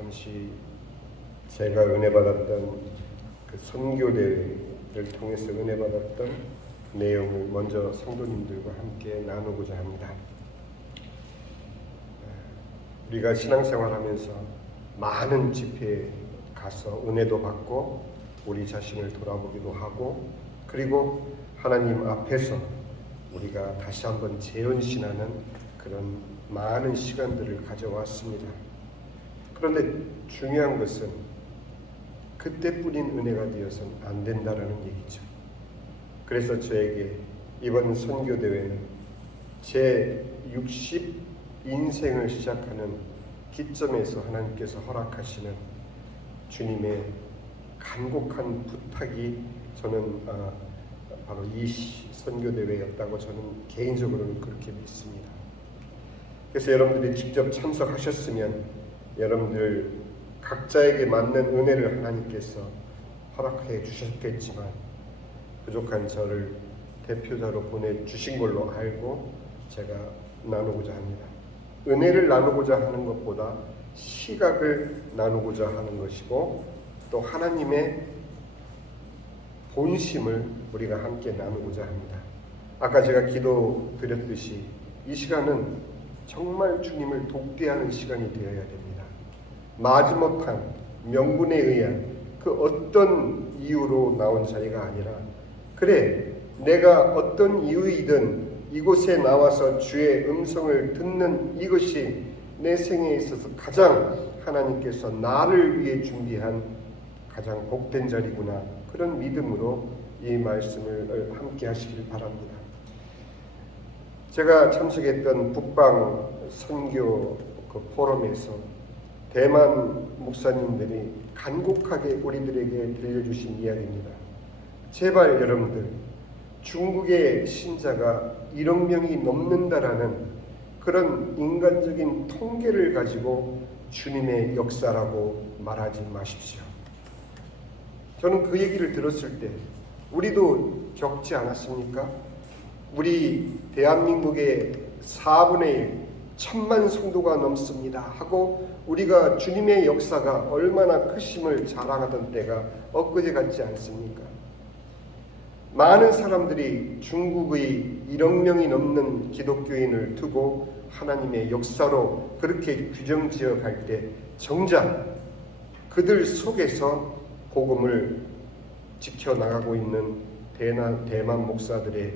잠시 제가 은혜 받았던 그 선교대회를 통해서 은혜 받았던 내용을 먼저 성도님들과 함께 나누고자 합니다. 우리가 신앙생활하면서 많은 집회에 가서 은혜도 받고 우리 자신을 돌아보기도 하고, 그리고 하나님 앞에서 우리가 다시 한번 재연신하는 그런 많은 시간들을 가져왔습니다. 그런데 중요한 것은 그때 뿌린 은혜가 되어서는 안 된다라는 얘기죠. 그래서 저에게 이번 선교대회는 제 60 인생을 시작하는 기점에서 하나님께서 허락하시는 주님의 간곡한 부탁이 저는 바로 이 선교대회였다고 저는 개인적으로는 그렇게 믿습니다. 그래서 여러분들이 직접 참석하셨으면 여러분들 각자에게 맞는 은혜를 하나님께서 허락해 주셨겠지만 부족한 저를 대표자로 보내주신 걸로 알고 제가 나누고자 합니다. 은혜를 나누고자 하는 것보다 시각을 나누고자 하는 것이고, 또 하나님의 본심을 우리가 함께 나누고자 합니다. 아까 제가 기도 드렸듯이 이 시간은 정말 주님을 돕게하는 시간이 되어야 됩니다. 마지못한 명분에 의한 그 어떤 이유로 나온 자리가 아니라, 그래 내가 어떤 이유이든 이곳에 나와서 주의 음성을 듣는 이것이 내 생에 있어서 가장 하나님께서 나를 위해 준비한 가장 복된 자리구나, 그런 믿음으로 이 말씀을 함께 하시길 바랍니다. 제가 참석했던 북방 선교 그 포럼에서 대만 목사님들이 간곡하게 우리들에게 들려주신 이야기입니다. 제발 여러분들, 중국의 신자가 1억 명이 넘는다라는 그런 인간적인 통계를 가지고 주님의 역사라고 말하지 마십시오. 저는 그 얘기를 들었을 때 우리도 겪지 않았습니까? 우리 대한민국의 4분의 1, 1000만 성도가 넘습니다 하고 우리가 주님의 역사가 얼마나 크심을 자랑하던 때가 엊그제 같지 않습니까? 많은 사람들이 중국의 1억 명이 넘는 기독교인을 두고 하나님의 역사로 그렇게 규정지어 갈 때 정작 그들 속에서 복음을 지켜나가고 있는 대만 목사들의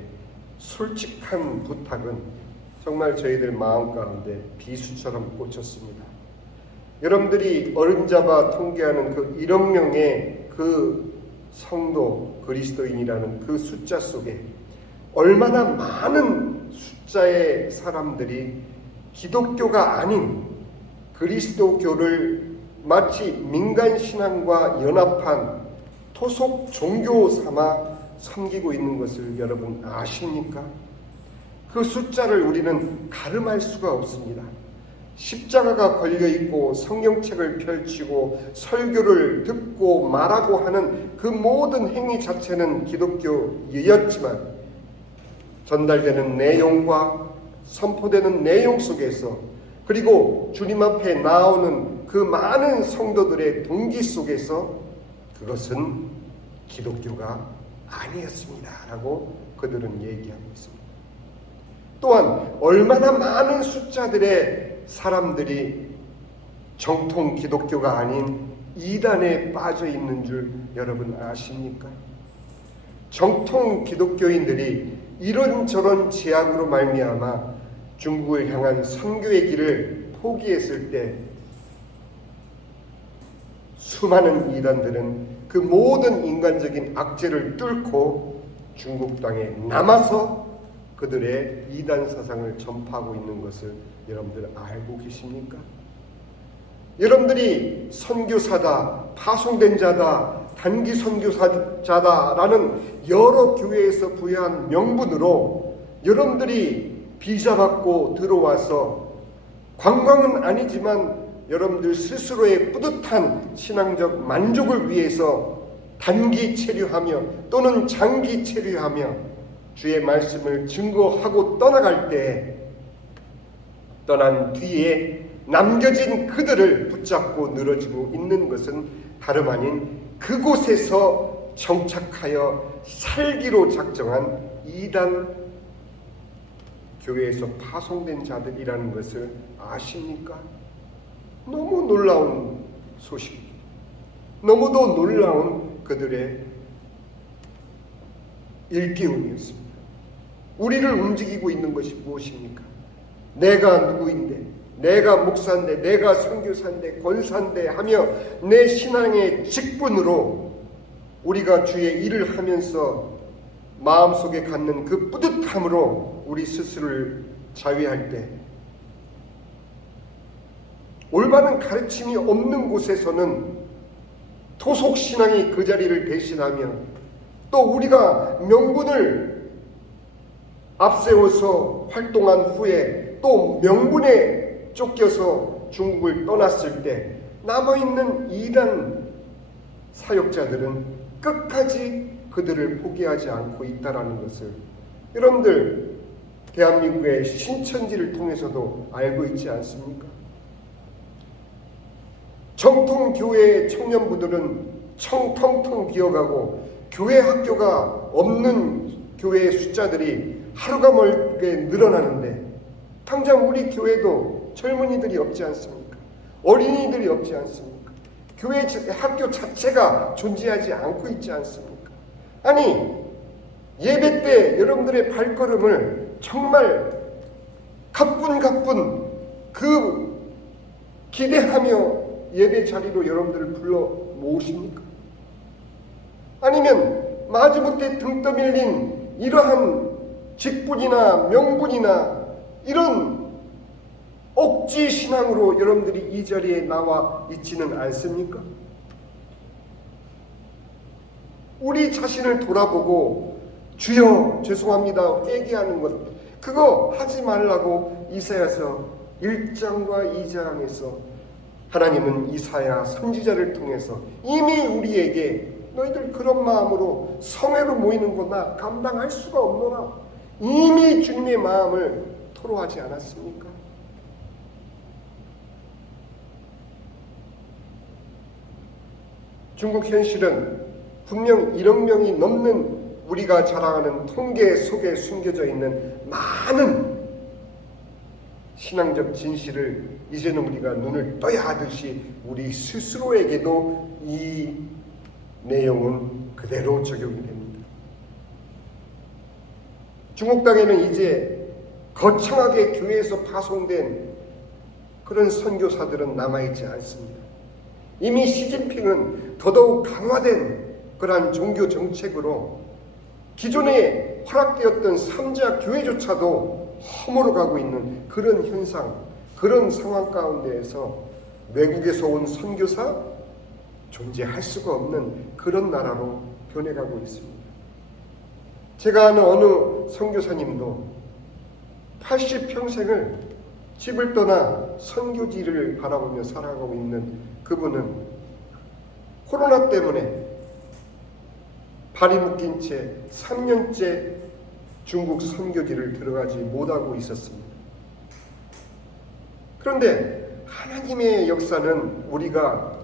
솔직한 부탁은 정말 저희들 마음 가운데 비수처럼 꽂혔습니다. 여러분들이 어림잡아 통계하는 그 1억 명의 그 성도 그리스도인이라는 그 숫자 속에 얼마나 많은 숫자의 사람들이 기독교가 아닌 그리스도교를 마치 민간신앙과 연합한 토속 종교 삼아 섬기고 있는 것을 여러분 아십니까? 그 숫자를 우리는 가름할 수가 없습니다. 십자가가 걸려있고 성경책을 펼치고 설교를 듣고 말하고 하는 그 모든 행위 자체는 기독교였지만 전달되는 내용과 선포되는 내용 속에서, 그리고 주님 앞에 나오는 그 많은 성도들의 동기 속에서 그것은 기독교가 아니었습니다 라고 그들은 얘기하고 있습니다. 또한 얼마나 많은 숫자들의 사람들이 정통 기독교가 아닌 이단에 빠져 있는 줄 여러분 아십니까? 정통 기독교인들이 이런저런 제약으로 말미암아 중국을 향한 선교의 길을 포기했을 때 수많은 이단들은 그 모든 인간적인 악재를 뚫고 중국 땅에 남아서 그들의 이단 사상을 전파하고 있는 것을 여러분들 알고 계십니까? 여러분들이 선교사다, 파송된 자다, 단기 선교사자다라는 여러 교회에서 부여한 명분으로 여러분들이 비자 받고 들어와서 관광은 아니지만 여러분들 스스로의 뿌듯한 신앙적 만족을 위해서 단기 체류하며 또는 장기 체류하며 주의 말씀을 증거하고 떠나갈 때, 떠난 뒤에 남겨진 그들을 붙잡고 늘어지고 있는 것은 다름 아닌 그곳에서 정착하여 살기로 작정한 이단 교회에서 파송된 자들이라는 것을 아십니까? 너무 놀라운 소식이죠. 너무도 놀라운 그들의 일깨움이었습니다. 우리를 움직이고 있는 것이 무엇입니까? 내가 누구인데, 내가 목사인데, 내가 선교사인데, 권사인데 하며 내 신앙의 직분으로 우리가 주의 일을 하면서 마음속에 갖는 그 뿌듯함으로 우리 스스로를 자위할 때, 올바른 가르침이 없는 곳에서는 토속신앙이 그 자리를 대신하며, 또 우리가 명분을 앞세워서 활동한 후에 또 명분에 쫓겨서 중국을 떠났을 때 남아있는 이단 사역자들은 끝까지 그들을 포기하지 않고 있다는 것을 여러분들 대한민국의 신천지를 통해서도 알고 있지 않습니까? 정통교회의 청년부들은 텅텅 비어가고 교회 학교가 없는 교회의 숫자들이 하루가 멀게 늘어나는데, 당장 우리 교회도 젊은이들이 없지 않습니까? 어린이들이 없지 않습니까? 교회 학교 자체가 존재하지 않고 있지 않습니까? 아니, 예배 때 여러분들의 발걸음을 정말 가뿐 그 기대하며 예배 자리로 여러분들을 불러 모으십니까? 아니면 마지못해 등 떠밀린 이러한 직분이나 명분이나 이런 억지 신앙으로 여러분들이 이 자리에 나와 있지는 않습니까? 우리 자신을 돌아보고 주여 죄송합니다 회개하는 것, 그거 하지 말라고 이사야서 1장과 2장에서 하나님은 이사야 선지자를 통해서 이미 우리에게 너희들 그런 마음으로 성회로 모이는 거 나 감당할 수가 없노라, 이미 주님의 마음을 토로하지 않았습니까? 중국 현실은 분명 1억 명이 넘는 우리가 자랑하는 통계 속에 숨겨져 있는 많은 신앙적 진실을 이제는 우리가 눈을 떠야 하듯이 우리 스스로에게도 이 내용은 그대로 적용이 됩니다. 중국 땅에는 이제 거창하게 교회에서 파송된 그런 선교사들은 남아있지 않습니다. 이미 시진핑은 더더욱 강화된 그러한 종교 정책으로 기존에 허락되었던 3자 교회조차도 허물어가고 있는 그런 현상, 그런 상황 가운데에서 외국에서 온 선교사 존재할 수가 없는 그런 나라로 변해가고 있습니다. 제가 아는 어느 선교사님도 80평생을 집을 떠나 선교지를 바라보며 살아가고 있는 그분은 코로나 때문에 발이 묶인 채 3년째 중국 선교지를 들어가지 못하고 있었습니다. 그런데 하나님의 역사는 우리가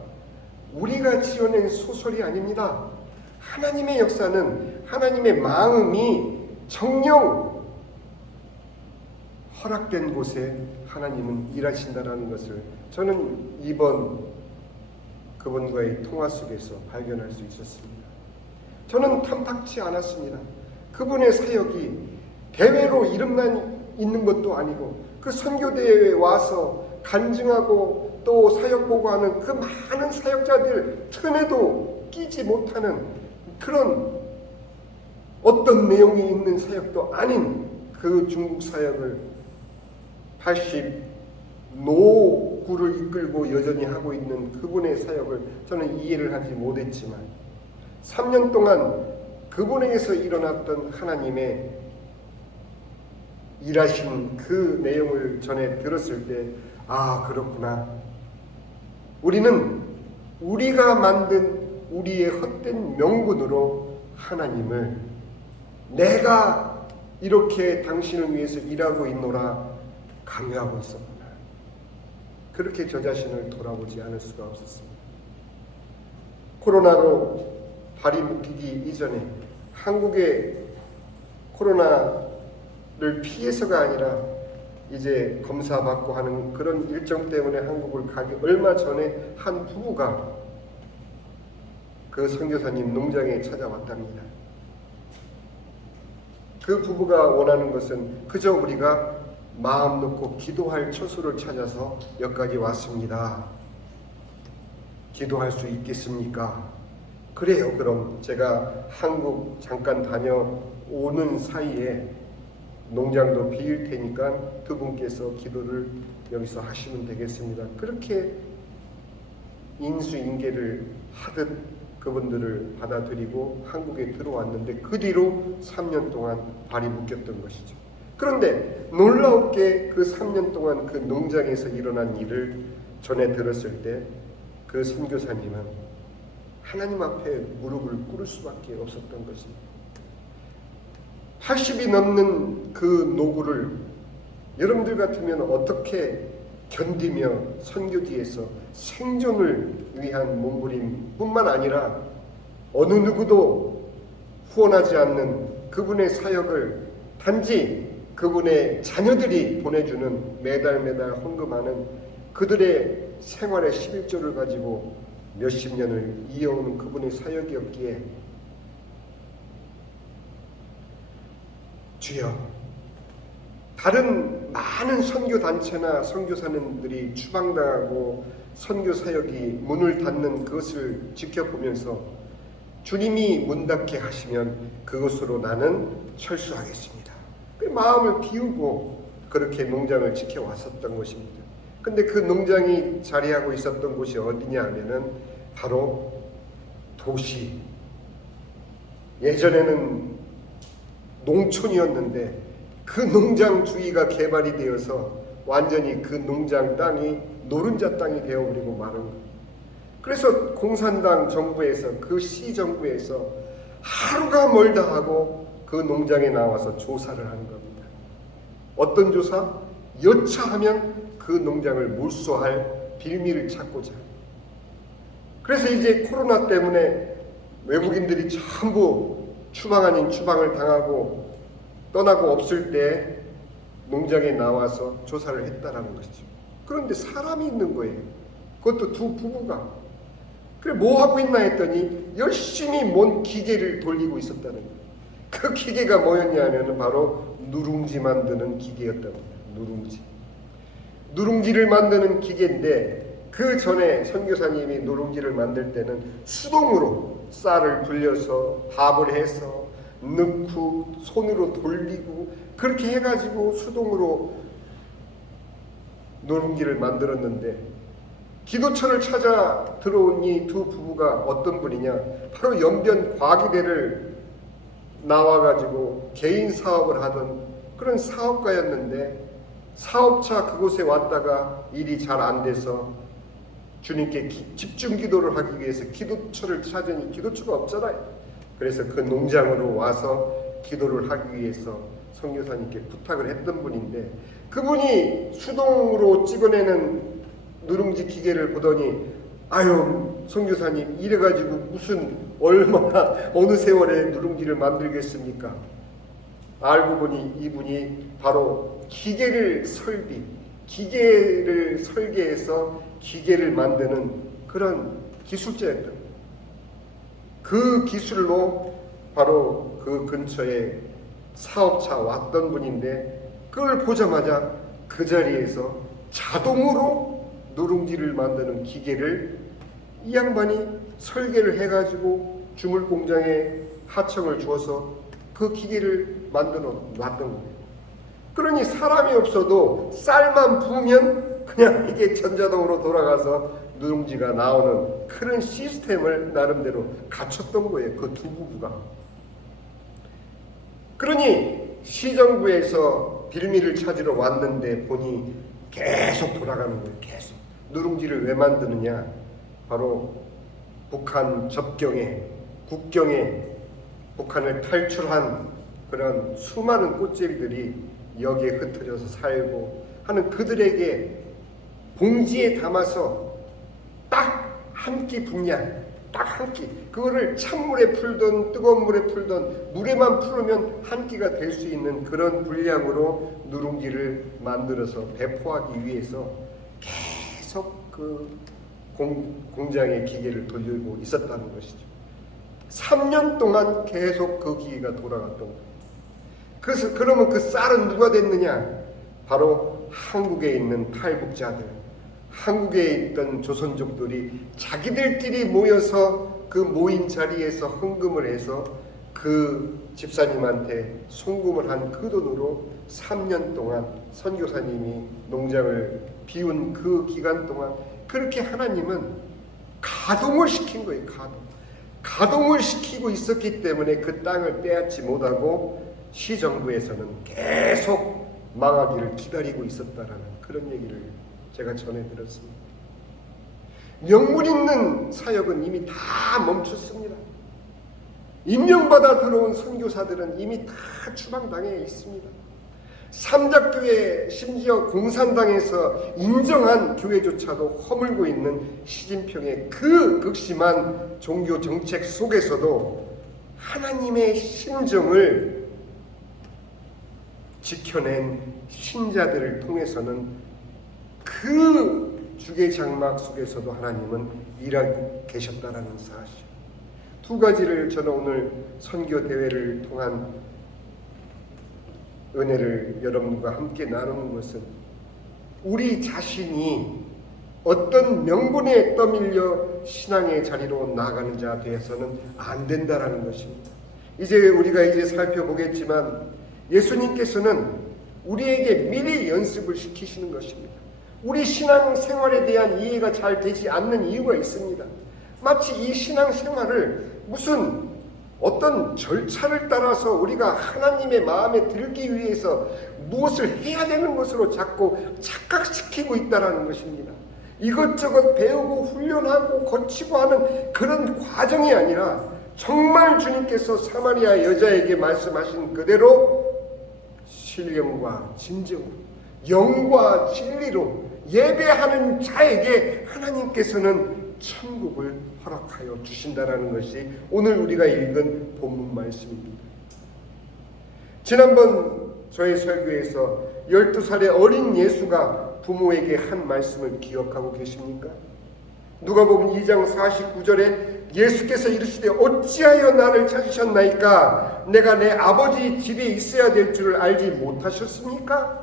지어낸 소설이 아닙니다. 하나님의 역사는 하나님의 마음이 정령 허락된 곳에 하나님은 일하신다는 것을 저는 이번 그분과의 통화 속에서 발견할 수 있었습니다. 저는 탐탁치 않았습니다. 그분의 사역이 대회로 이름만 있는 것도 아니고 그 선교대회에 와서 간증하고 또 사역 보고하는 그 많은 사역자들 틈에도 끼지 못하는 그런 어떤 내용이 있는 사역도 아닌 그 중국 사역을 80 노구를 이끌고 여전히 하고 있는 그분의 사역을 저는 이해를 하지 못했지만 3년 동안 그분에게서 일어났던 하나님의 일하신 그 내용을 전해 들었을 때, 아, 그렇구나. 우리는 우리가 만든 우리의 헛된 명분으로 하나님을 내가 이렇게 당신을 위해서 일하고 있노라 강요하고 있었구나. 그렇게 저 자신을 돌아보지 않을 수가 없었습니다. 코로나로 발이 묶이기 이전에 한국의 코로나를 피해서가 아니라 이제 검사받고 하는 그런 일정 때문에 한국을 가기 얼마 전에 한 부부가 그 선교사님 농장에 찾아왔답니다. 그 부부가 원하는 것은 그저 우리가 마음 놓고 기도할 처소를 찾아서 여기까지 왔습니다. 기도할 수 있겠습니까? 그래요. 그럼 제가 한국 잠깐 다녀오는 사이에 농장도 비일 테니까 두 분께서 기도를 여기서 하시면 되겠습니다. 그렇게 인수인계를 하듯 그분들을 받아들이고 한국에 들어왔는데 그 뒤로 3년 동안 발이 묶였던 것이죠. 그런데 놀라웠게 그 3년 동안 그 농장에서 일어난 일을 전해 들었을 때 그 선교사님은 하나님 앞에 무릎을 꿇을 수밖에 없었던 것입니다. 80이 넘는 그 노구를 여러분들 같으면 어떻게 견디며 선교지에서 생존을 위한 몸부림뿐만 아니라 어느 누구도 후원하지 않는 그분의 사역을 단지 그분의 자녀들이 보내주는 매달 헌금하는 그들의 생활의 11조를 가지고 몇십 년을 이어오는 그분의 사역이었기에 주여, 다른 많은 선교단체나 선교사님들이 추방당하고 선교사역이 문을 닫는 그것을 지켜보면서 주님이 문 닫게 하시면 그것으로 나는 철수하겠습니다. 그 마음을 비우고 그렇게 농장을 지켜왔었던 것입니다. 근데 그 농장이 자리하고 있었던 곳이 어디냐 하면은 바로 도시, 예전에는 농촌이었는데 그 농장 주위가 개발이 되어서 완전히 그 농장 땅이 노른자 땅이 되어버리고 마른 거예요. 그래서 공산당 정부에서 그 시 정부에서 하루가 멀다 하고 그 농장에 나와서 조사를 하는 겁니다. 어떤 조사? 여차하면 그 농장을 몰수할 빌미를 찾고자. 그래서 이제 코로나 때문에 외국인들이 전부 추방 아닌 추방을 당하고 떠나고 없을 때 농장에 나와서 조사를 했다라는 것이죠. 그런데 사람이 있는 거예요. 그것도 두 부부가. 그래 뭐 하고 있나 했더니 열심히 뭔 기계를 돌리고 있었다는 거예요. 그 기계가 뭐였냐 하면 바로 누룽지 만드는 기계였답니다. 누룽지를 만드는 기계인데 그 전에 선교사님이 누룽지를 만들 때는 수동으로 쌀을 불려서 밥을 해서 넣고 손으로 돌리고 그렇게 해가지고 수동으로 누룽지를 만들었는데 기도처를 찾아 들어온 이 두 부부가 어떤 분이냐, 바로 연변 과기대를 나와가지고 개인 사업을 하던 그런 사업가였는데 사업차 그곳에 왔다가 일이 잘 안 돼서 주님께 집중 기도를 하기 위해서 기도처를 찾으니 기도처가 없잖아요. 그래서 그 농장으로 와서 기도를 하기 위해서 선교사님께 부탁을 했던 분인데 그분이 수동으로 찍어내는 누룽지 기계를 보더니 아유 선교사님 이래가지고 무슨 얼마나 어느 세월에 누룽지를 만들겠습니까? 알고 보니 이분이 바로 기계를 설계해서 기계를 만드는 그런 기술자였던 그 기술로 바로 그 근처에 사업차 왔던 분인데 그걸 보자마자 그 자리에서 자동으로 누룽지를 만드는 기계를 이 양반이 설계를 해가지고 주물 공장에 하청을 주어서 그 기계를 만들어 놨던 거예요. 그러니 사람이 없어도 쌀만 부으면 그냥 이게 전자동으로 돌아가서 누룽지가 나오는 그런 시스템을 나름대로 갖췄던 거예요. 그 두 부부가. 그러니 시정부에서 빌미를 찾으러 왔는데 보니 계속 돌아가는 거예요. 계속. 누룽지를 왜 만드느냐? 바로 북한 국경에 북한을 탈출한 그런 수많은 꽃제비들이 여기에 흩어져서 살고 하는 그들에게 봉지에 담아서 딱 한 끼 분량, 딱 한 끼, 그거를 찬물에 풀든 뜨거운 물에 풀든 물에만 풀으면 한 끼가 될 수 있는 그런 분량으로 누룽지를 만들어서 배포하기 위해서 계속 그 공장의 기계를 돌리고 있었다는 것이죠. 3년 동안 계속 그 기계가 돌아갔던 거예요. 그래서 그러면 그 쌀은 누가 됐느냐? 바로 한국에 있는 탈북자들, 한국에 있던 조선족들이 자기들끼리 모여서 그 모인 자리에서 헌금을 해서 그 집사님한테 송금을 한 그 돈으로 3년 동안 선교사님이 농장을 비운 그 기간 동안 그렇게 하나님은 가동을 시킨 거예요. 가동을 시키고 있었기 때문에 그 땅을 빼앗지 못하고 시정부에서는 계속 망하기를 기다리고 있었다라는 그런 얘기를 제가 전해드렸습니다. 명분 있는 사역은 이미 다 멈췄습니다. 임명받아 들어온 선교사들은 이미 다 추방당해 있습니다. 삼작교회, 심지어 공산당에서 인정한 교회조차도 허물고 있는 시진핑의 그 극심한 종교 정책 속에서도 하나님의 심정을 지켜낸 신자들을 통해서는 그 주계 장막 속에서도 하나님은 일하고 계셨다라는 사실. 두 가지를 저는 오늘 선교 대회를 통한 은혜를 여러분과 함께 나누는 것은 우리 자신이 어떤 명분에 떠밀려 신앙의 자리로 나아가는 자 되어서는 안 된다라는 것입니다. 우리가 살펴보겠지만 예수님께서는 우리에게 미리 연습을 시키시는 것입니다. 우리 신앙생활에 대한 이해가 잘 되지 않는 이유가 있습니다. 마치 이 신앙생활을 무슨 어떤 절차를 따라서 우리가 하나님의 마음에 들기 위해서 무엇을 해야 되는 것으로 자꾸 착각시키고 있다는 것입니다. 이것저것 배우고 훈련하고 거치고 하는 그런 과정이 아니라 정말 주님께서 사마리아 여자에게 말씀하신 그대로 신령과 진정으로 영과 진리로 예배하는 자에게 하나님께서는 천국을 허락하여 주신다라는 것이 오늘 우리가 읽은 본문 말씀입니다. 지난번 저의 설교에서 12살의 어린 예수가 부모에게 한 말씀을 기억하고 계십니까? 누가복음 2장 49절에 예수께서 이르시되 어찌하여 나를 찾으셨나이까? 내가 내 아버지 집에 있어야 될 줄을 알지 못하셨습니까?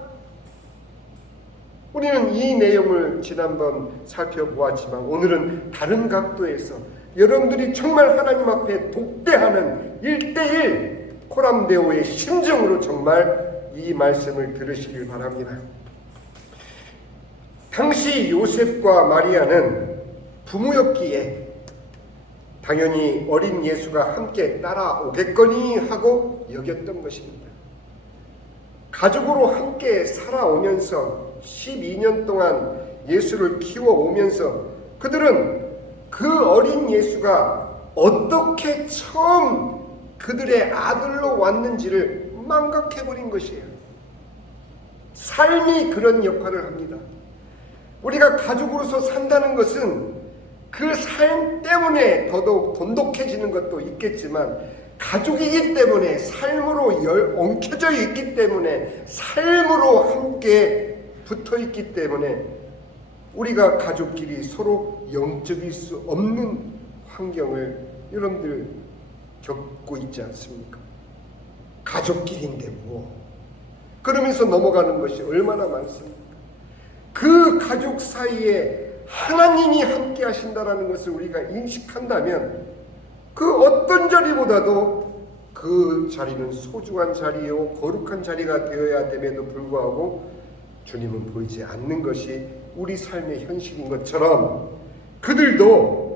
우리는 이 내용을 지난번 살펴보았지만 오늘은 다른 각도에서 여러분들이 정말 하나님 앞에 독대하는 1:1 코람데오의 심정으로 정말 이 말씀을 들으시길 바랍니다. 당시 요셉과 마리아는 부모였기에 당연히 어린 예수가 함께 따라오겠거니 하고 여겼던 것입니다. 가족으로 함께 살아오면서 12년 동안 예수를 키워오면서 그들은 그 어린 예수가 어떻게 처음 그들의 아들로 왔는지를 망각해버린 것이에요. 삶이 그런 역할을 합니다. 우리가 가족으로서 산다는 것은 그 삶 때문에 더더욱 돈독해지는 것도 있겠지만 가족이기 때문에 삶으로 엉켜져 있기 때문에 삶으로 함께 붙어 있기 때문에 우리가 가족끼리 서로 영적일 수 없는 환경을 여러분들 겪고 있지 않습니까? 가족끼리인데 뭐 그러면서 넘어가는 것이 얼마나 많습니까? 그 가족 사이에 하나님이 함께 하신다라는 것을 우리가 인식한다면 그 어떤 자리보다도 그 자리는 소중한 자리요 거룩한 자리가 되어야 됨에도 불구하고 주님은 보이지 않는 것이 우리 삶의 현실인 것처럼 그들도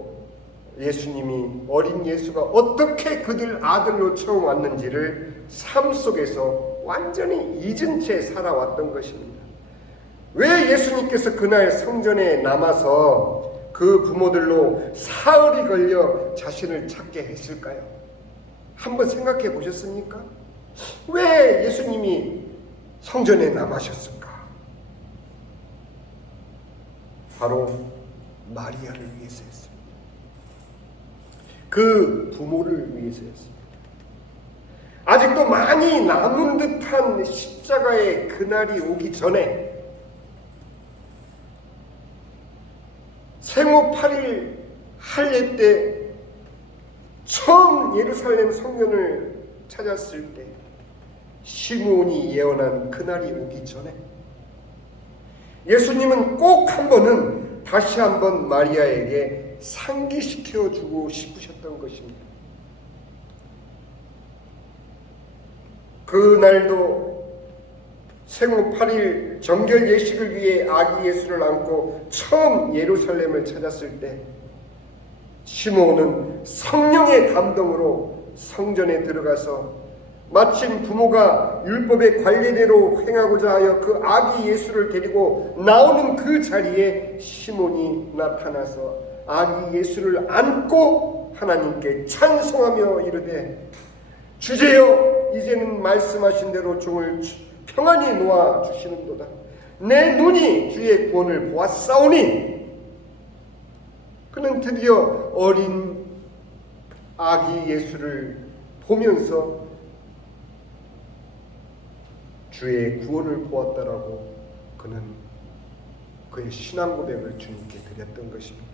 예수님이 어린 예수가 어떻게 그들 아들로 처음 왔는지를 삶 속에서 완전히 잊은 채 살아왔던 것입니다. 왜 예수님께서 그날 성전에 남아서 그 부모들로 사흘이 걸려 자신을 찾게 했을까요? 한번 생각해 보셨습니까? 왜 예수님이 성전에 남으셨을까? 바로 마리아를 위해서였습니다. 그 부모를 위해서였습니다. 아직도 많이 남은 듯한 십자가의 그날이 오기 전에 생후 8일 할례 때 처음 예루살렘 성전을 찾았을 때 시므온이 예언한 그날이 오기 전에 예수님은 꼭 한 번은 다시 한번 마리아에게 상기시켜 주고 싶으셨던 것입니다. 그날도 생후 8일 정결 예식을 위해 아기 예수를 안고 처음 예루살렘을 찾았을 때 시므온은 성령의 감동으로 성전에 들어가서 마침 부모가 율법의 관례대로 행하고자 하여 그 아기 예수를 데리고 나오는 그 자리에 시몬이 나타나서 아기 예수를 안고 하나님께 찬송하며 이르되 주제여 이제는 말씀하신 대로 종을 평안히 놓아 주시는도다. 내 눈이 주의 구원을 보았사오니 그는 드디어 어린 아기 예수를 보면서 주의 구원을 보았다라고 그는 그의 신앙 고백을 주님께 드렸던 것입니다.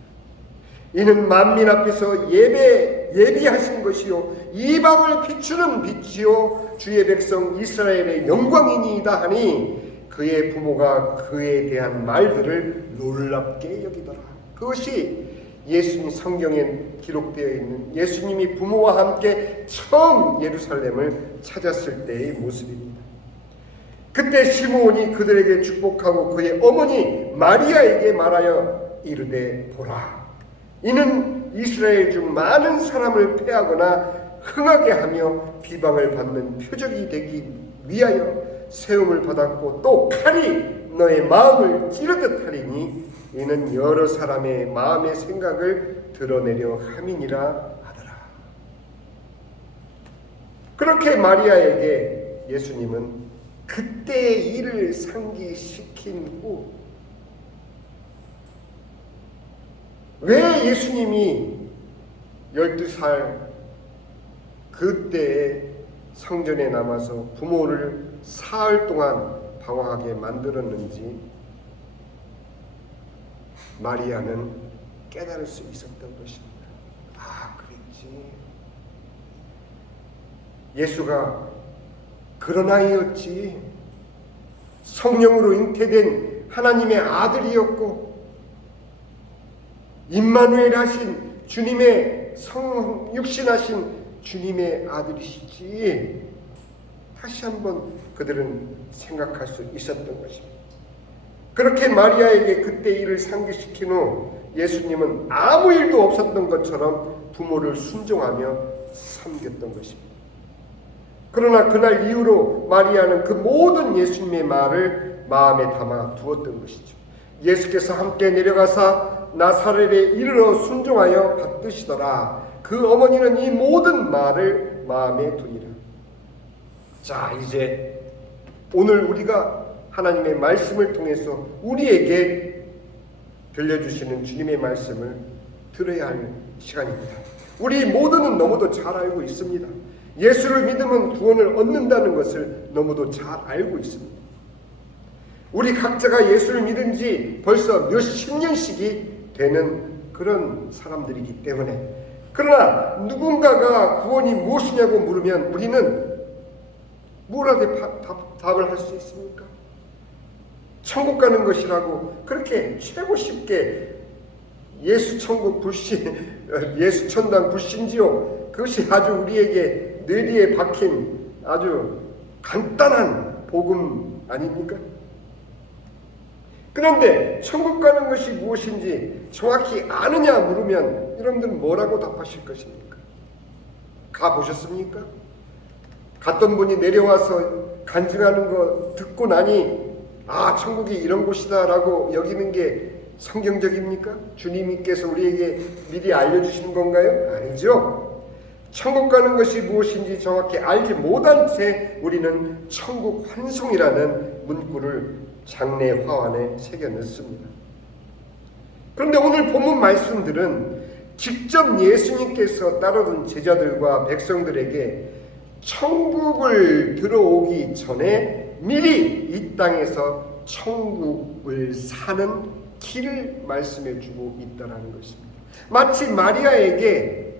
이는 만민 앞에서 예비하신 것이요 이방을 비추는 빛이요 주의 백성 이스라엘의 영광이니이다 하니 그의 부모가 그에 대한 말들을 놀랍게 여기더라. 그것이 예수님 성경에 기록되어 있는 예수님이 부모와 함께 처음 예루살렘을 찾았을 때의 모습입니다. 그때 시므온이 그들에게 축복하고 그의 어머니 마리아에게 말하여 이르되 보라 이는 이스라엘 중 많은 사람을 패하거나 흥하게 하며 비방을 받는 표적이 되기 위하여 세움을 받았고 또 칼이 너의 마음을 찌르듯 하리니 이는 여러 사람의 마음의 생각을 드러내려 함이니라 하더라. 그렇게 마리아에게 예수님은 그때의 일을 상기시킨 후 왜 예수님이 12살 그때에 성전에 남아서 부모를 사흘 동안 방황하게 만들었는지 마리아는 깨달을 수 있었던 것입니다. 아, 그랬지. 예수가 그런 아이였지. 성령으로 잉태된 하나님의 아들이었고 임마누엘 하신 주님의 육신하신 주님의 아들이시지. 다시 한번 그들은 생각할 수 있었던 것입니다. 그렇게 마리아에게 그때 일을 상기시킨 후 예수님은 아무 일도 없었던 것처럼 부모를 순종하며 섬겼던 것입니다. 그러나 그날 이후로 마리아는 그 모든 예수님의 말을 마음에 담아 두었던 것이죠. 예수께서 함께 내려가사 나사렛에 이르러 순종하여 받드시더라. 그 어머니는 이 모든 말을 마음에 두니라. 자, 이제 오늘 우리가 하나님의 말씀을 통해서 우리에게 들려주시는 주님의 말씀을 들어야 할 시간입니다. 우리 모두는 너무도 잘 알고 있습니다. 예수를 믿으면 구원을 얻는다는 것을 너무도 잘 알고 있습니다. 우리 각자가 예수를 믿은 지 벌써 몇십 년씩이 되는 그런 사람들이기 때문에 그러나 누군가가 구원이 무엇이냐고 물으면 우리는 뭐라도 답을 할 수 있습니까? 천국 가는 것이라고 그렇게 최고 쉽게 예수 천국 불신, 예수 천당 불신지요 그것이 아주 우리에게 뇌리에 박힌 아주 간단한 복음 아닙니까? 그런데 천국 가는 것이 무엇인지 정확히 아느냐 물으면 여러분들은 뭐라고 답하실 것입니까? 가보셨습니까? 갔던 분이 내려와서 간증하는 거 듣고 나니 아, 천국이 이런 곳이다 라고 여기는 게 성경적입니까? 주님께서 우리에게 미리 알려주시는 건가요? 아니죠. 천국 가는 것이 무엇인지 정확히 알지 못한 채 우리는 천국 환송이라는 문구를 장례 화환에 새겨 넣습니다. 그런데 오늘 본문 말씀들은 직접 예수님께서 따르던 제자들과 백성들에게 천국을 들어오기 전에 미리 이 땅에서 천국을 사는 길을 말씀해 주고 있다는 것입니다. 마치 마리아에게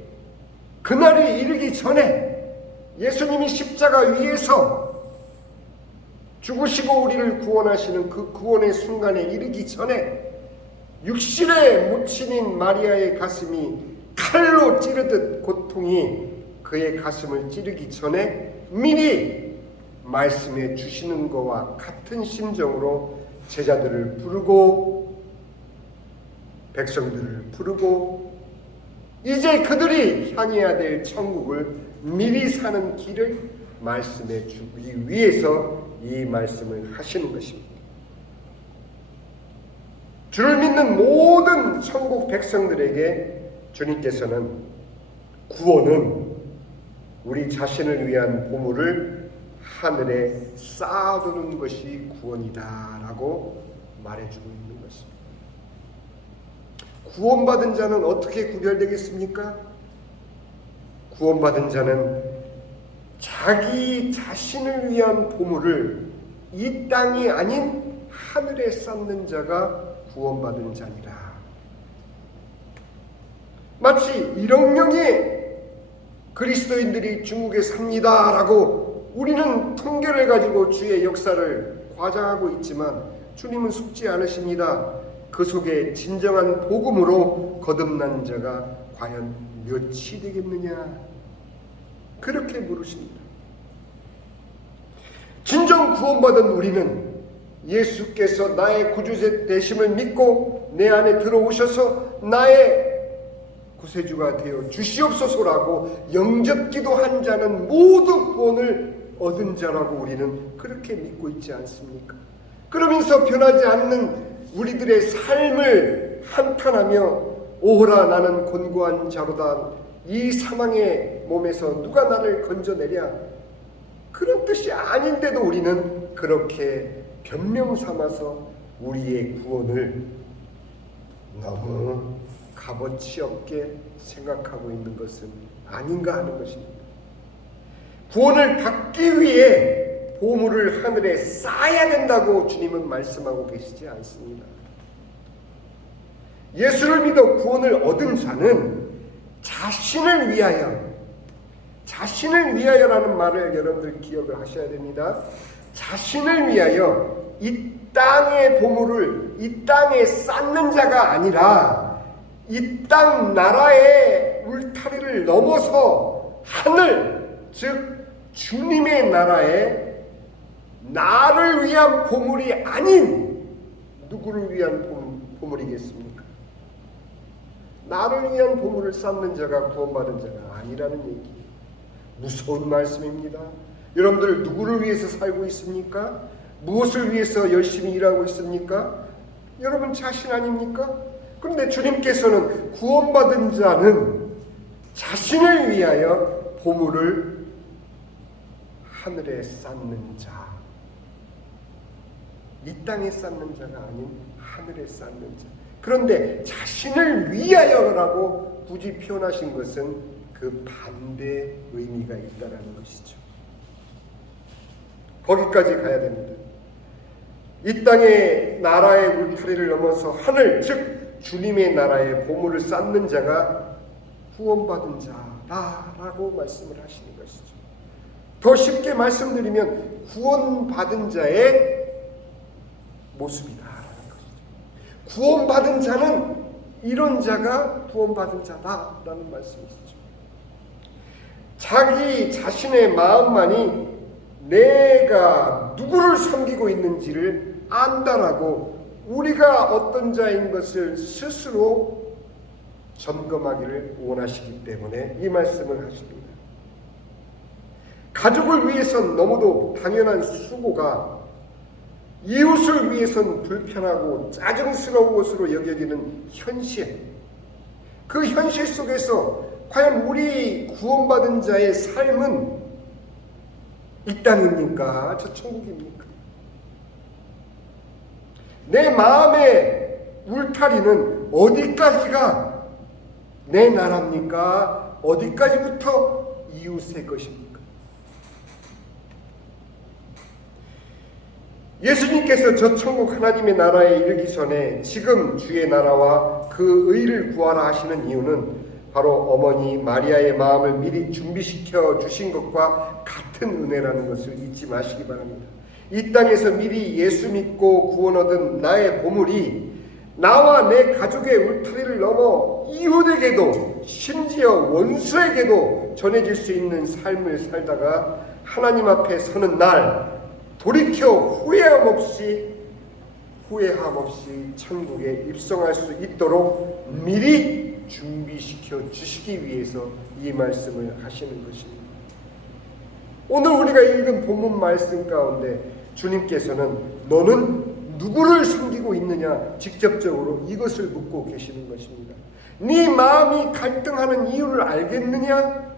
그날이 이르기 전에 예수님이 십자가 위에서 죽으시고 우리를 구원하시는 그 구원의 순간에 이르기 전에 육신에 묻힌인 마리아의 가슴이 칼로 찌르듯 고통이 그의 가슴을 찌르기 전에 미리 말씀해 주시는 것과 같은 심정으로 제자들을 부르고 백성들을 부르고 이제 그들이 향해야 될 천국을 미리 사는 길을 말씀해 주기 위해서 이 말씀을 하시는 것입니다. 주를 믿는 모든 천국 백성들에게 주님께서는 구원은 우리 자신을 위한 보물을 하늘에 쌓아두는 것이 구원이다라고 말해주고 있는 것입니다. 구원받은 자는 어떻게 구별되겠습니까? 구원받은 자는 자기 자신을 위한 보물을 이 땅이 아닌 하늘에 쌓는 자가 구원받은 자니라. 마치 1억 명의 그리스도인들이 중국에 삽니다라고 우리는 통계를 가지고 주의 역사를 과장하고 있지만 주님은 속지 않으십니다. 그 속에 진정한 복음으로 거듭난 자가 과연 몇이 되겠느냐? 그렇게 물으십니다. 진정 구원받은 우리는 예수께서 나의 구주 되심을 믿고 내 안에 들어오셔서 나의 구세주가 되어 주시옵소서라고 영접기도한 자는 모두 구원을 얻은 자라고 우리는 그렇게 믿고 있지 않습니까? 그러면서 변하지 않는 우리들의 삶을 한탄하며 오호라 나는 곤고한 자로다 이 사망의 몸에서 누가 나를 건져내랴 그런 뜻이 아닌데도 우리는 그렇게 변명 삼아서 우리의 구원을 너무 값어치 없게 생각하고 있는 것은 아닌가 하는 것입니다. 구원을 받기 위해 보물을 하늘에 쌓아야 된다고 주님은 말씀하고 계시지 않습니다. 예수를 믿어 구원을 얻은 자는 자신을 위하여라는 말을 여러분들 기억을 하셔야 됩니다. 자신을 위하여 이 땅의 보물을 이 땅에 쌓는 자가 아니라 이 땅 나라의 울타리를 넘어서 하늘, 즉 주님의 나라에 나를 위한 보물이 아닌 누구를 위한 보물이겠습니까? 나를 위한 보물을 쌓는 자가 구원받은 자가 아니라는 얘기예요. 무서운 말씀입니다. 여러분들 누구를 위해서 살고 있습니까? 무엇을 위해서 열심히 일하고 있습니까? 여러분 자신 아닙니까? 그런데 주님께서는 구원받은 자는 자신을 위하여 보물을 하늘에 쌓는 자, 이 땅에 쌓는 자가 아닌 하늘에 쌓는 자. 그런데 자신을 위하여라고 굳이 표현하신 것은 그 반대 의미가 있다는 것이죠. 거기까지 가야 됩니다. 이 땅의 나라의 울타리를 넘어서 하늘, 즉 주님의 나라에 보물을 쌓는 자가 구원받은 자라고 말씀을 하시는 것이죠. 더 쉽게 말씀드리면 구원받은 자의 모습이다라는 것이죠. 구원받은 자는 이런 자가 구원받은 자다라는 말씀이시죠. 자기 자신의 마음만이 내가 누구를 섬기고 있는지를 안다라고 우리가 어떤 자인 것을 스스로 점검하기를 원하시기 때문에 이 말씀을 하십니다. 가족을 위해선 너무도 당연한 수고가 이웃을 위해선 불편하고 짜증스러운 것으로 여겨지는 현실, 그 현실 속에서 과연 우리 구원받은 자의 삶은 이 땅입니까? 저 천국입니까? 내 마음에 울타리는 어디까지가 내 나라입니까? 어디까지부터 이웃의 것입니까? 예수님께서 저 천국 하나님의 나라에 이르기 전에 지금 주의 나라와 그 의를 구하라 하시는 이유는 바로 어머니 마리아의 마음을 미리 준비시켜 주신 것과 같은 은혜라는 것을 잊지 마시기 바랍니다. 이 땅에서 미리 예수 믿고 구원 얻은 나의 보물이 나와 내 가족의 울타리를 넘어 이웃에게도 심지어 원수에게도 전해질 수 있는 삶을 살다가 하나님 앞에 서는 날 돌이켜 후회함 없이 천국에 입성할 수 있도록 미리 준비시켜 주시기 위해서 이 말씀을 하시는 것입니다. 오늘 우리가 읽은 본문 말씀 가운데 주님께서는 너는 누구를 숨기고 있느냐 직접적으로 이것을 묻고 계시는 것입니다. 네 마음이 갈등하는 이유를 알겠느냐?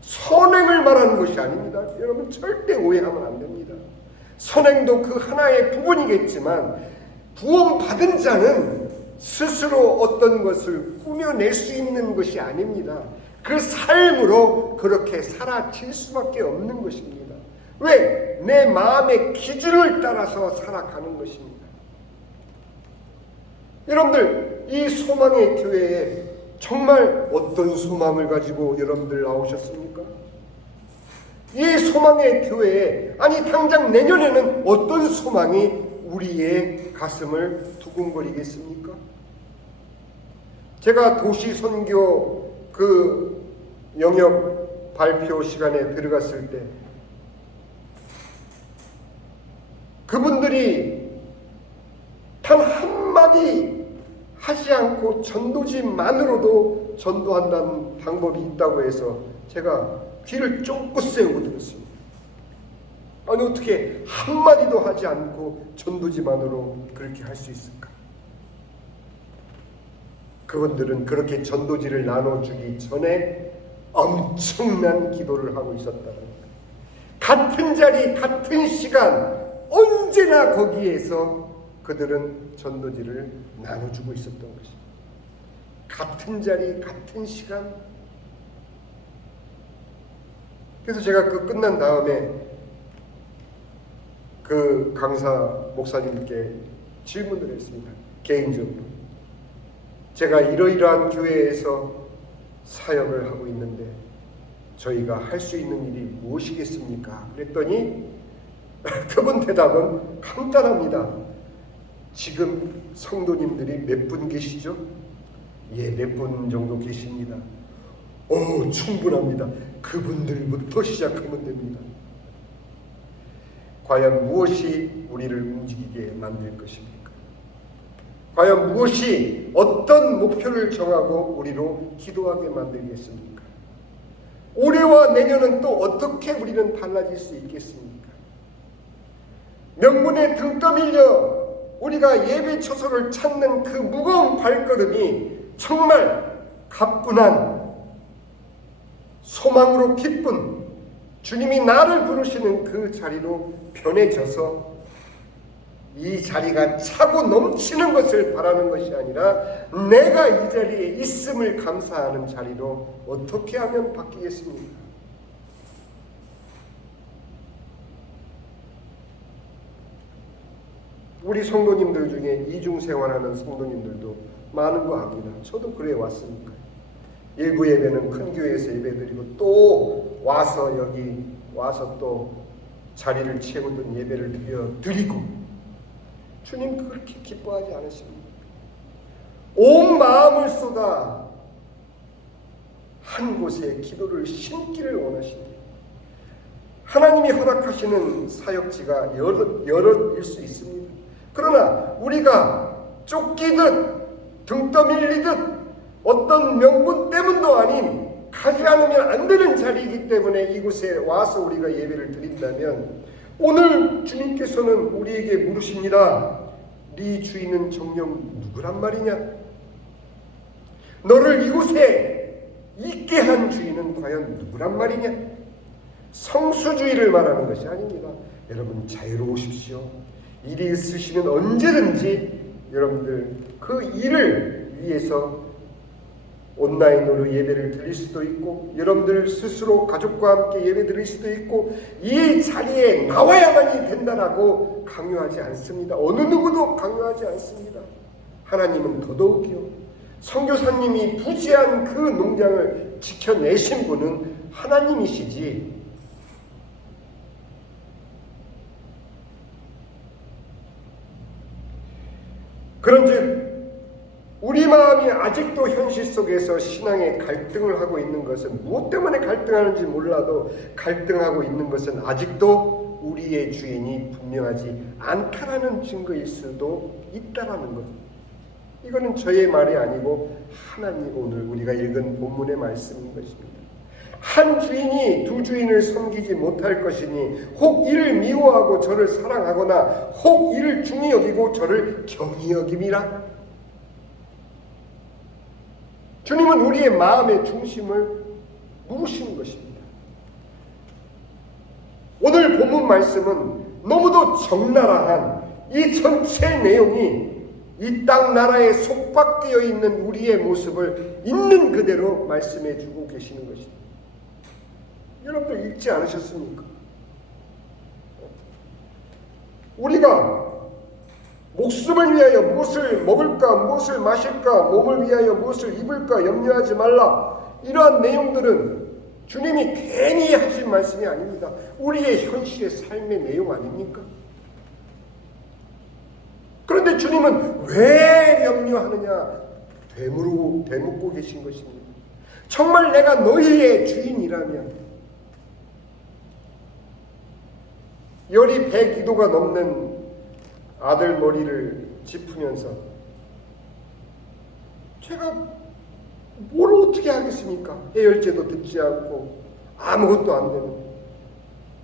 선행을 말하는 것이 아닙니다. 여러분 절대 오해하면 안 됩니다. 선행도 그 하나의 부분이겠지만 구원받은 자는 스스로 어떤 것을 꾸며낼 수 있는 것이 아닙니다. 그 삶으로 그렇게 살아질 수밖에 없는 것입니다. 왜? 내 마음의 기준을 따라서 살아가는 것입니다. 여러분들 이 소망의 교회에 정말 어떤 소망을 가지고 여러분들 나오셨습니까? 이 소망의 교회에 아니 당장 내년에는 어떤 소망이 우리의 가슴을 두근거리겠습니까? 제가 도시 선교 그 영역 발표 시간에 들어갔을 때 그분들이 단 한마디 하지 않고 전도지만으로도 전도한다는 방법이 있다고 해서 제가 귀를 쫑긋 세우고 들었습니다. 아니 어떻게 한마디도 하지 않고 전도지만으로 그렇게 할 수 있을까? 그분들은 그렇게 전도지를 나눠주기 전에 엄청난 기도를 하고 있었다는 거예요. 같은 자리 같은 시간 언제나 거기에서 그들은 전도지를 나눠주고 있었던 것입니다. 같은 자리 같은 시간. 그래서 제가 그 끝난 다음에 그 강사 목사님께 질문을 했습니다. 개인적으로 제가 이러이러한 교회에서 사역을 하고 있는데 저희가 할 수 있는 일이 무엇이겠습니까? 그랬더니 그분 대답은 간단합니다. 지금 성도님들이 몇 분 계시죠? 예, 몇 분 정도 계십니다. 충분합니다. 그분들부터 시작하면 됩니다. 과연 무엇이 우리를 움직이게 만들 것입니까? 과연 무엇이 어떤 목표를 정하고 우리로 기도하게 만들겠습니까? 올해와 내년은 또 어떻게 우리는 달라질 수 있겠습니까? 명분에 등 떠밀려 우리가 예배 처소를 찾는 그 무거운 발걸음이 정말 가뿐한 소망으로 기쁜 주님이 나를 부르시는 그 자리로 변해져서 이 자리가 차고 넘치는 것을 바라는 것이 아니라 내가 이 자리에 있음을 감사하는 자리로 어떻게 하면 바뀌겠습니까? 우리 성도님들 중에 이중생활하는 성도님들도 많은 거 압니다. 저도 그래 왔으니까. 일부 예배는 큰 교회에서 예배드리고 또 와서 여기 와서 또 자리를 채우던 예배를 드리고 주님 그렇게 기뻐하지 않으십니까? 온 마음을 쏟아 한 곳에 기도를 심기를 원하십니다. 하나님이 허락하시는 사역지가 여럿일 수 있습니다. 그러나 우리가 쫓기듯 등 떠밀리듯 어떤 명분 때문도 아닌 가지 않으면 안 되는 자리이기 때문에 이곳에 와서 우리가 예배를 드린다면 오늘 주님께서는 우리에게 물으십니다. 네 주인은 정녕 누구란 말이냐? 너를 이곳에 있게 한 주인은 과연 누구란 말이냐? 성수주의를 말하는 것이 아닙니다. 여러분 자유로우십시오. 일이 있으시면 언제든지 여러분들 그 일을 위해서 온라인으로 예배를 드릴 수도 있고 여러분들 스스로 가족과 함께 예배 드릴 수도 있고 이 자리에 나와야만이 된다라고 강요하지 않습니다. 어느 누구도 강요하지 않습니다. 하나님은 더더욱이요. 선교사님이 부지한 그 농장을 지켜내신 분은 하나님이시지 그런즉 우리 마음이 아직도 현실 속에서 신앙의 갈등을 하고 있는 것은 무엇 때문에 갈등하는지 몰라도 갈등하고 있는 것은 아직도 우리의 주인이 분명하지 않다라는 증거일 수도 있다라는 것. 이거는 저의 말이 아니고 하나님 오늘 우리가 읽은 본문의 말씀인 것입니다. 한 주인이 두 주인을 섬기지 못할 것이니 혹 이를 미워하고 저를 사랑하거나 혹 이를 중히 여기고 저를 경히 여김이라. 주님은 우리의 마음의 중심을 물으시는 것입니다. 오늘 본문 말씀은 너무도 적나라한 이 전체 내용이 이 땅 나라에 속박되어 있는 우리의 모습을 있는 그대로 말씀해 주고 계시는 것입니다. 여러분들 읽지 않으셨습니까? 우리가 목숨을 위하여 무엇을 먹을까, 무엇을 마실까, 몸을 위하여 무엇을 입을까 염려하지 말라. 이러한 내용들은 주님이 괜히 하신 말씀이 아닙니다. 우리의 현실의 삶의 내용 아닙니까? 그런데 주님은 왜 염려하느냐 되묻고 계신 것입니다. 정말 내가 너희의 주인이라면 열이 102도가 넘는 아들 머리를 짚으면서 제가 뭘 어떻게 하겠습니까? 해열제도 듣지 않고 아무것도 안 되는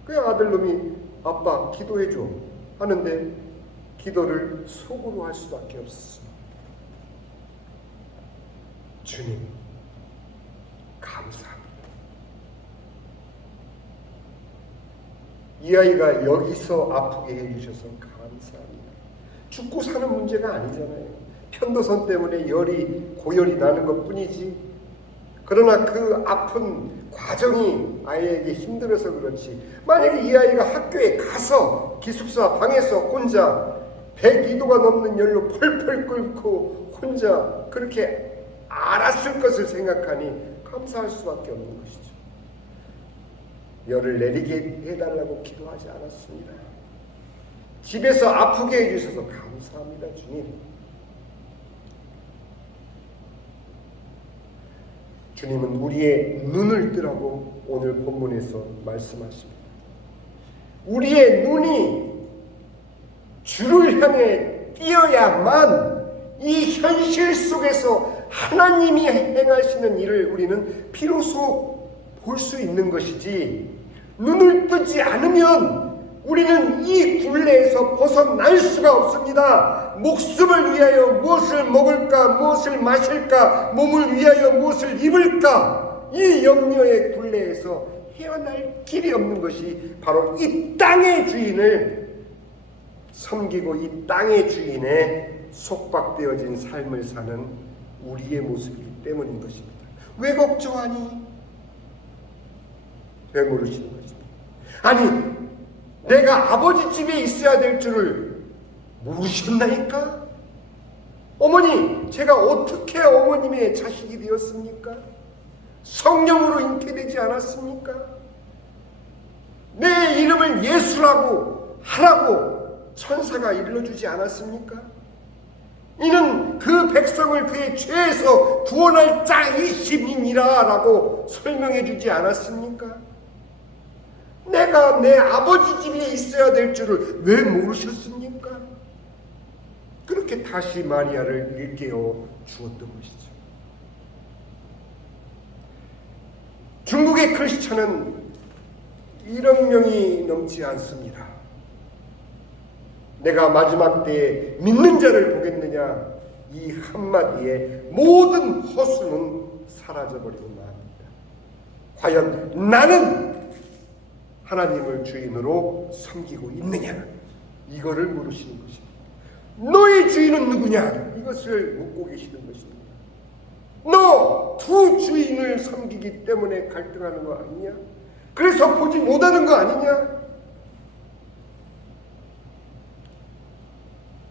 그 아들놈이 아빠 기도해줘 하는데 기도를 속으로 할 수밖에 없었습니다. 주님 감사합니다. 이 아이가 여기서 아프게 해주셔서 감사합니다. 죽고 사는 문제가 아니잖아요. 편도선 때문에 고열이 나는 것 뿐이지. 그러나 그 아픈 과정이 아이에게 힘들어서 그렇지. 만약에 이 아이가 학교에 가서 기숙사 방에서 혼자 102도가 넘는 열로 펄펄 끓고 혼자 그렇게 알았을 것을 생각하니 감사할 수밖에 없는 것이죠. 열을 내리게 해달라고 기도하지 않았습니다. 집에서 아프게 해주셔서 감사합니다, 주님. 주님은 우리의 눈을 뜨라고 오늘 본문에서 말씀하십니다. 우리의 눈이 주를 향해 띄어야만 이 현실 속에서 하나님이 행하시는 일을 우리는 비로소 볼 수 있는 것이지, 눈을 뜨지 않으면 우리는 이 굴레에서 벗어날 수가 없습니다. 목숨을 위하여 무엇을 먹을까, 무엇을 마실까, 몸을 위하여 무엇을 입을까, 이 염려의 굴레에서 헤어날 길이 없는 것이 바로 이 땅의 주인을 섬기고 이 땅의 주인에 속박되어진 삶을 사는 우리의 모습이기 때문인 것입니다. 왜 걱정하니? 왜 모르시는 것입니다. 아니, 내가 아버지 집에 있어야 될 줄을 모르셨나니까? 어머니, 제가 어떻게 어머님의 자식이 되었습니까? 성령으로 잉태되지 않았습니까? 내 이름을 예수라고 하라고 천사가 일러주지 않았습니까? 이는 그 백성을 그의 죄에서 구원할 자이심이니라 라고 설명해 주지 않았습니까? 내가 내 아버지 집에 있어야 될 줄을 왜 모르셨습니까? 그렇게 다시 마리아를 일깨워 주었던 것이죠. 중국의 크리스천은 1억 명이 넘지 않습니다. 내가 마지막 때에 믿는 자를 보겠느냐, 이 한마디에 모든 허수는 사라져버리고 맙니다. 과연 나는 하나님을 주인으로 섬기고 있느냐, 이거를 물으시는 것입니다. 너의 주인은 누구냐? 이것을 묻고 계시는 것입니다. 너 두 주인을 섬기기 때문에 갈등하는 거 아니냐? 그래서 보지 못하는 거 아니냐?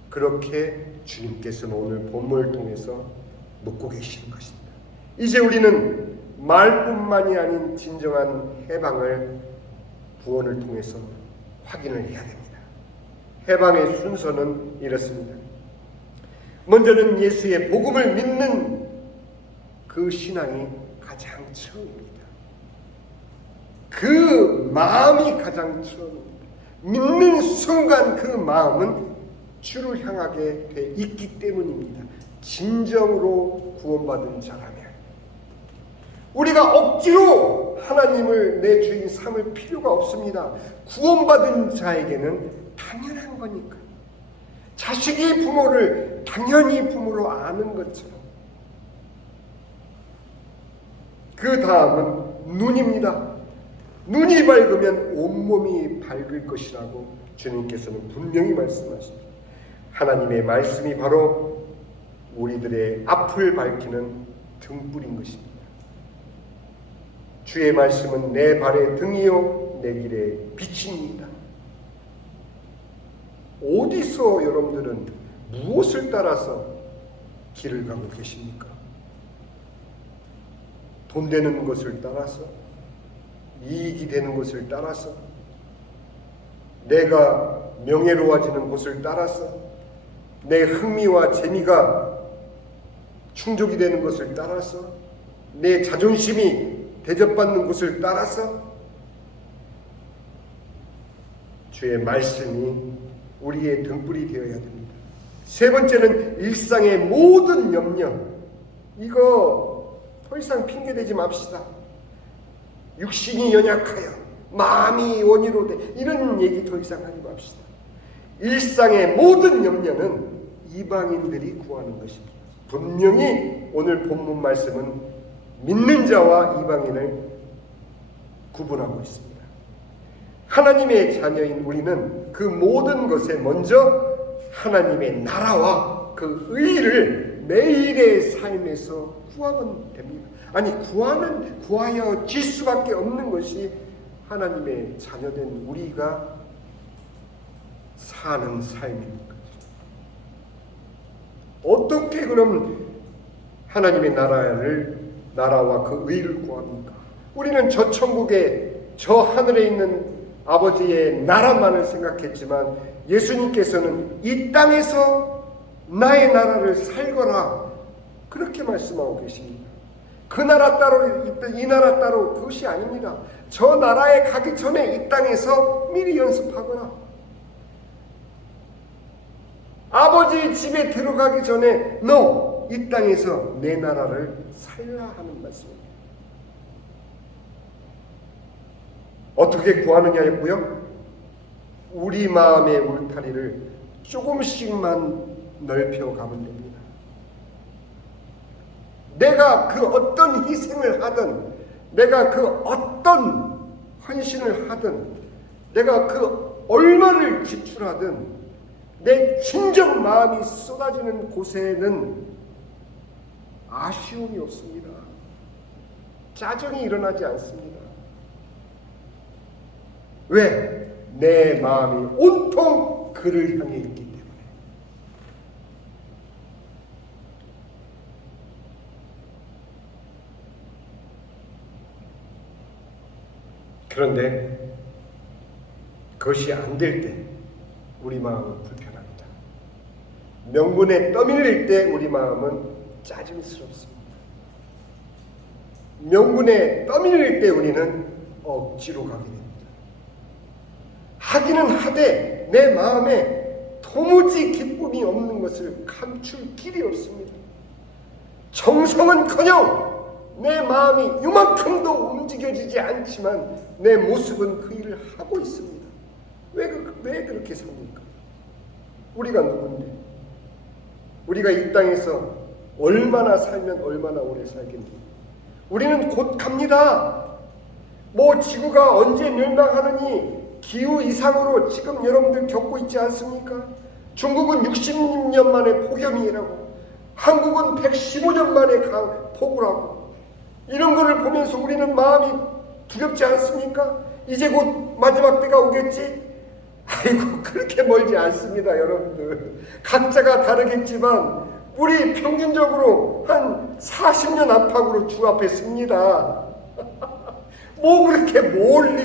그렇게 주님께서는 오늘 본문을 통해서 묻고 계시는 것입니다. 이제 우리는 말뿐만이 아닌 진정한 해방을 구원을 통해서 확인을 해야 됩니다. 해방의 순서는 이렇습니다. 먼저는 예수의 복음을 믿는 그 신앙이 가장 처음입니다. 그 마음이 가장 처음입니다. 믿는 순간 그 마음은 주를 향하게 돼 있기 때문입니다. 진정으로 구원받은 자라면 우리가 억지로 하나님을 내 주인 삼을 필요가 없습니다. 구원받은 자에게는 당연한 거니까. 자식이 부모를 당연히 부모로 아는 것처럼. 그 다음은 눈입니다. 눈이 밝으면 온몸이 밝을 것이라고 주님께서는 분명히 말씀하십니다. 하나님의 말씀이 바로 우리들의 앞을 밝히는 등불인 것입니다. 주의 말씀은 내 발의 등이요 내 길의 빛입니다. 어디서 여러분들은 무엇을 따라서 길을 가고 계십니까? 돈 되는 것을 따라서? 이익이 되는 것을 따라서? 내가 명예로워지는 것을 따라서? 내 흥미와 재미가 충족이 되는 것을 따라서? 내 자존심이 대접받는 것을 따라서? 주의 말씀이 우리의 등불이 되어야 됩니다. 세 번째는 일상의 모든 염려. 이거 더 이상 핑계대지 맙시다. 육신이 연약하여 마음이 원이로 돼. 이런 얘기 더 이상 하지 맙시다. 일상의 모든 염려는 이방인들이 구하는 것입니다. 분명히 오늘 본문 말씀은 믿는 자와 이방인을 구분하고 있습니다. 하나님의 자녀인 우리는 그 모든 것에 먼저 하나님의 나라와 그 의를 매일의 삶에서 구하면 됩니다. 아니 구하여질 수밖에 없는 것이 하나님의 자녀된 우리가 사는 삶입니다. 어떻게 그럼 하나님의 나라와 그 의를 구합니까? 우리는 저 천국에 저 하늘에 있는 아버지의 나라만을 생각했지만 예수님께서는 이 땅에서 나의 나라를 살거라 그렇게 말씀하고 계십니다. 그 나라 따로 이 나라 따로 그것이 아닙니다. 저 나라에 가기 전에 이 땅에서 미리 연습하거라. 아버지 집에 들어가기 전에 너 이 땅에서 내 나라를 살라 하는 말씀입니다. 어떻게 구하느냐였고요? 우리 마음의 울타리를 조금씩만 넓혀가면 됩니다. 내가 그 어떤 희생을 하든, 내가 그 어떤 헌신을 하든, 내가 그 얼마를 지출하든 내 진정 마음이 쏟아지는 곳에는 아쉬움이 없습니다. 짜증이 일어나지 않습니다. 왜? 내 마음이 온통 그를 향해 있기 때문에. 그런데 그것이 안 될 때 우리 마음은 불편합니다. 명분에 떠밀릴 때 우리 마음은 짜증스럽습니다. 명분에 떠밀릴 때 우리는 억지로 가게 됩니다. 하기는 하되 내 마음에 도무지 기쁨이 없는 것을 감출 길이 없습니다. 정성은커녕 내 마음이 요만큼도 움직여지지 않지만 내 모습은 그 일을 하고 있습니다. 왜 그렇게 삽니까? 우리가 누군데? 우리가 이 땅에서 얼마나 살면 얼마나 오래 살겠는데? 우리는 곧 갑니다. 뭐 지구가 언제 멸망하느니 기후 이상으로 지금 여러분들 겪고 있지 않습니까? 중국은 60년 만에 폭염이라고, 한국은 115년 만에 폭우라고. 이런 거를 보면서 우리는 마음이 두렵지 않습니까? 이제 곧 마지막 때가 오겠지? 아이고, 그렇게 멀지 않습니다, 여러분들. 각자가 다르겠지만 우리 평균적으로 한 40년 안팎으로 주 앞에 섭니다. 뭐 그렇게 멀리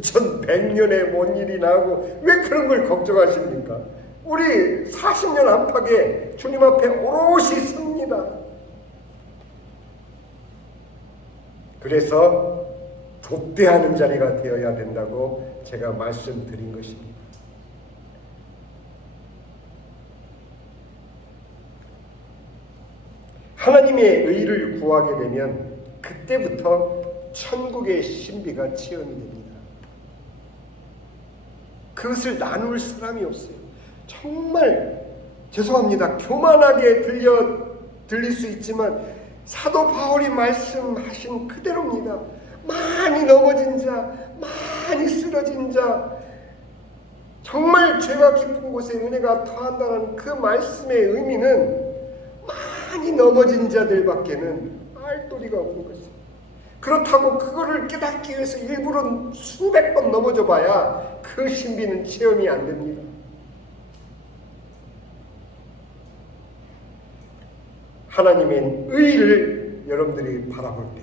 2100년에 뭔 일이 나고 왜 그런 걸 걱정하십니까? 우리 40년 안팎에 주님 앞에 오롯이 섭니다. 그래서 독대하는 자리가 되어야 된다고 제가 말씀드린 것입니다. 하나님의 의를 구하게 되면 그때부터 천국의 신비가 체험이 됩니다. 그것을 나눌 사람이 없어요. 정말 죄송합니다. 교만하게 들릴 수 있지만 사도 바울이 말씀하신 그대로입니다. 많이 넘어진 자, 많이 쓰러진 자, 정말 죄가 깊은 곳에 은혜가 더한다는 그 말씀의 의미는 많이 넘어진 자들밖에는 알 도리가 없는 것입니다. 그렇다고 그거를 깨닫기 위해서 일부러 수백 번 넘어져 봐야 그 신비는 체험이 안 됩니다. 하나님의 의를 여러분들이 바라볼 때,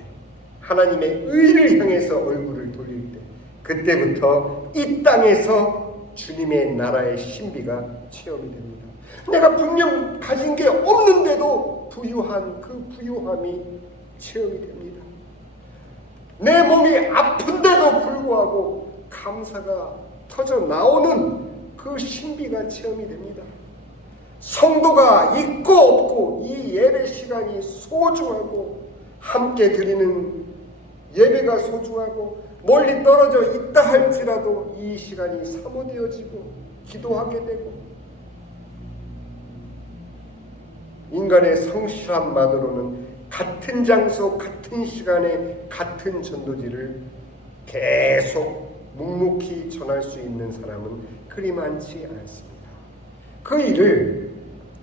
하나님의 의를 향해서 얼굴을 돌릴 때, 그때부터 이 땅에서 주님의 나라의 신비가 체험이 됩니다. 내가 분명 가진 게 없는데도 부유한 그 부유함이 체험이 됩니다. 내 몸이 아픈데도 불구하고 감사가 터져 나오는 그 신비가 체험이 됩니다. 성도가 있고 없고 이 예배 시간이 소중하고, 함께 드리는 예배가 소중하고, 멀리 떨어져 있다 할지라도 이 시간이 사모되어지고 기도하게 되고, 인간의 성실함만으로는 같은 장소 같은 시간에 같은 전도지를 계속 묵묵히 전할 수 있는 사람은 그리 많지 않습니다. 그 일을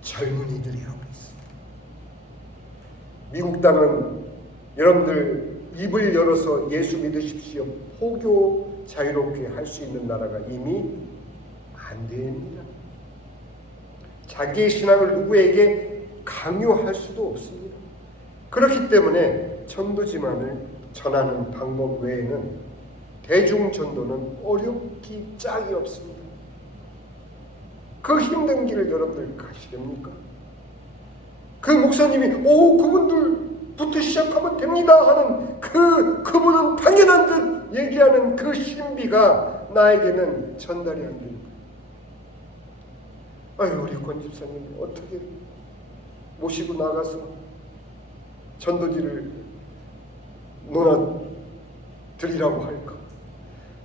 젊은이들이 하고 있습니다. 미국 땅은 여러분들 입을 열어서 예수 믿으십시오, 포교 자유롭게 할 수 있는 나라가 이미 안 됩니다. 자기의 신앙을 누구에게 강요할 수도 없습니다. 그렇기 때문에 전도지만을 전하는 방법 외에는 대중전도는 어렵기 짝이 없습니다. 그 힘든 길을 여러분들 가시렵니까? 그 목사님이 그분들부터 시작하면 됩니다 하는 그분은 당연한 듯 얘기하는 그 신비가 나에게는 전달이 안 됩니다. 아유, 우리 권 집사님 어떻게 모시고 나가서 전도지를 논하드리라고 할까?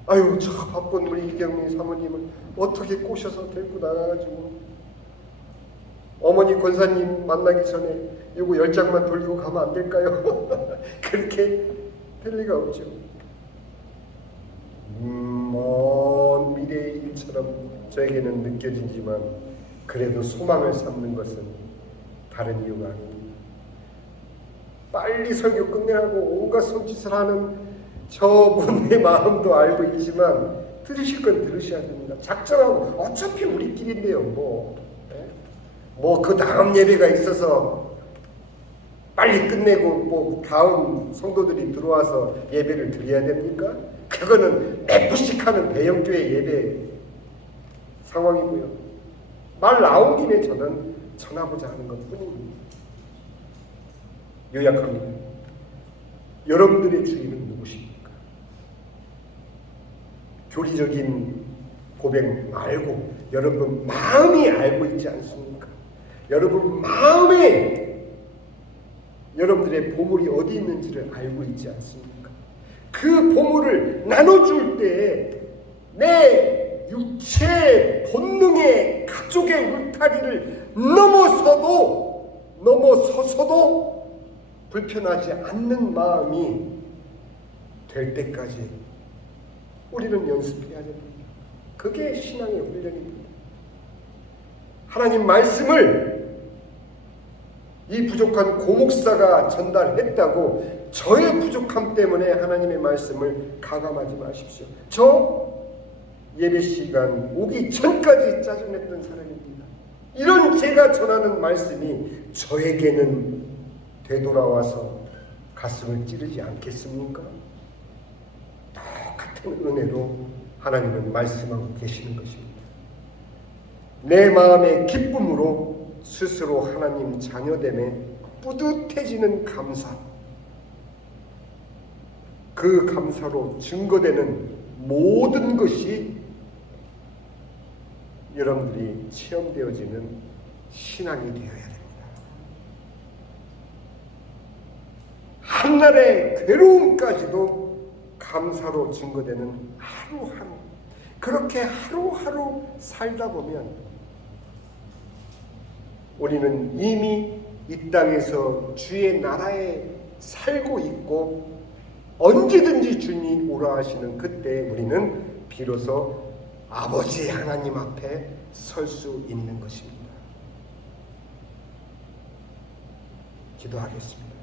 아유, 저 바쁜 우리 이경민 사모님을 어떻게 꼬셔서 데리고 나가가지고 어머니 권사님 만나기 전에 이거 10장만 돌리고 가면 안 될까요? 그렇게 될 리가 없죠. 먼 미래의 일처럼 저에게는 느껴지지만 그래도 소망을 삼는 것은 다른 이유가 아닙니다. 빨리 설교 끝내라고 온갖 손짓을 하는 저분의 마음도 알고 있지만 들으실 건 들으셔야 됩니다. 작정하고 어차피 우리끼리인데요. 그 다음 예배가 있어서 빨리 끝내고 다음 성도들이 들어와서 예배를 드려야 됩니까? 그거는 매푸식하는 대형교회 예배 상황이고요. 말 나온 김에 저는 전하고자 하는 것뿐입니다. 요약합니다. 여러분들의 주인은 누구십니까? 교리적인 고백 말고 여러분 마음이 알고 있지 않습니까? 여러분 마음에 여러분들의 보물이 어디 있는지를 알고 있지 않습니까? 그 보물을 나눠줄 때 내 육체 본능의 가족의 울타리를 넘어서서도 불편하지 않는 마음이 될 때까지 우리는 연습해야 됩니다. 그게 신앙의 훈련입니다. 하나님 말씀을 이 부족한 고목사가 전달했다고 저의 부족함 때문에 하나님의 말씀을 가감하지 마십시오. 저 예배 시간 오기 전까지 짜증냈던 사람입니다. 이런 제가 전하는 말씀이 저에게는 되돌아와서 가슴을 찌르지 않겠습니까? 똑같은 은혜로 하나님은 말씀하고 계시는 것입니다. 내 마음의 기쁨으로 스스로 하나님 자녀됨에 뿌듯해지는 감사, 그 감사로 증거되는 모든 것이 여러분들이 체험되어지는 신앙이 되어야 됩니다. 한날의 괴로움까지도 감사로 증거되는 하루하루, 그렇게 하루하루 살다 보면 우리는 이미 이 땅에서 주의 나라에 살고 있고 언제든지 주님이 오라 하시는 그때 우리는 비로소 아버지 하나님 앞에 설 수 있는 것입니다. 기도하겠습니다.